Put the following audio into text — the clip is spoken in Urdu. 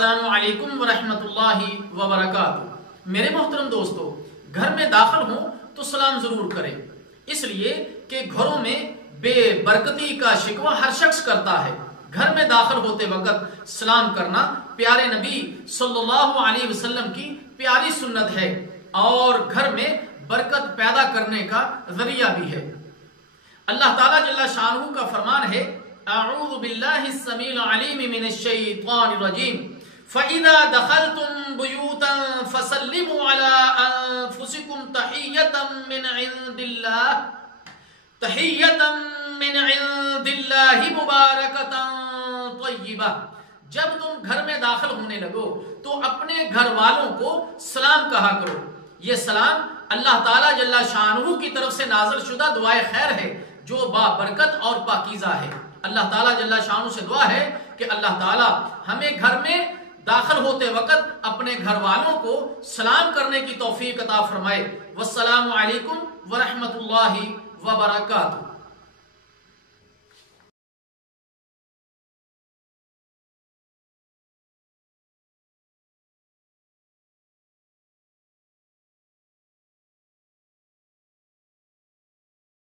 السلام علیکم ورحمۃ اللہ وبرکاتہ۔ میرے محترم دوستو، گھر میں داخل ہوں تو سلام ضرور کریں، اس لیے کہ گھروں میں بے برکتی کا شکوہ ہر شخص کرتا ہے۔ گھر میں داخل ہوتے وقت سلام کرنا پیارے نبی صلی اللہ علیہ وسلم کی پیاری سنت ہے اور گھر میں برکت پیدا کرنے کا ذریعہ بھی ہے۔ اللہ تعالیٰ جل شانہ کا فرمان ہے، اعوذ باللہ السمیع العلیم من الشیطان الرجیم فَإِذَا دَخَلْتُمْ بُيُوتًا فَسَلِّمُوا عَلَىٰ أَنفُسِكُمْ تَحِيَّةً مِّنْ عِندِ اللَّهِ مُبَارَكَةً طَيِّبَةً۔ جب تم گھر میں داخل ہونے لگو تو اپنے گھر والوں کو سلام کہا کرو۔ یہ سلام اللہ تعالیٰ جل شانہ کی طرف سے نازل شدہ دعائے خیر ہے جو با برکت اور پاکیزہ ہے۔ اللہ تعالیٰ جل شانہ سے دعا ہے کہ اللہ تعالیٰ ہمیں گھر میں داخل ہوتے وقت اپنے گھر والوں کو سلام کرنے کی توفیق عطا فرمائے۔ والسلام علیکم ورحمۃ اللہ وبرکاتہ۔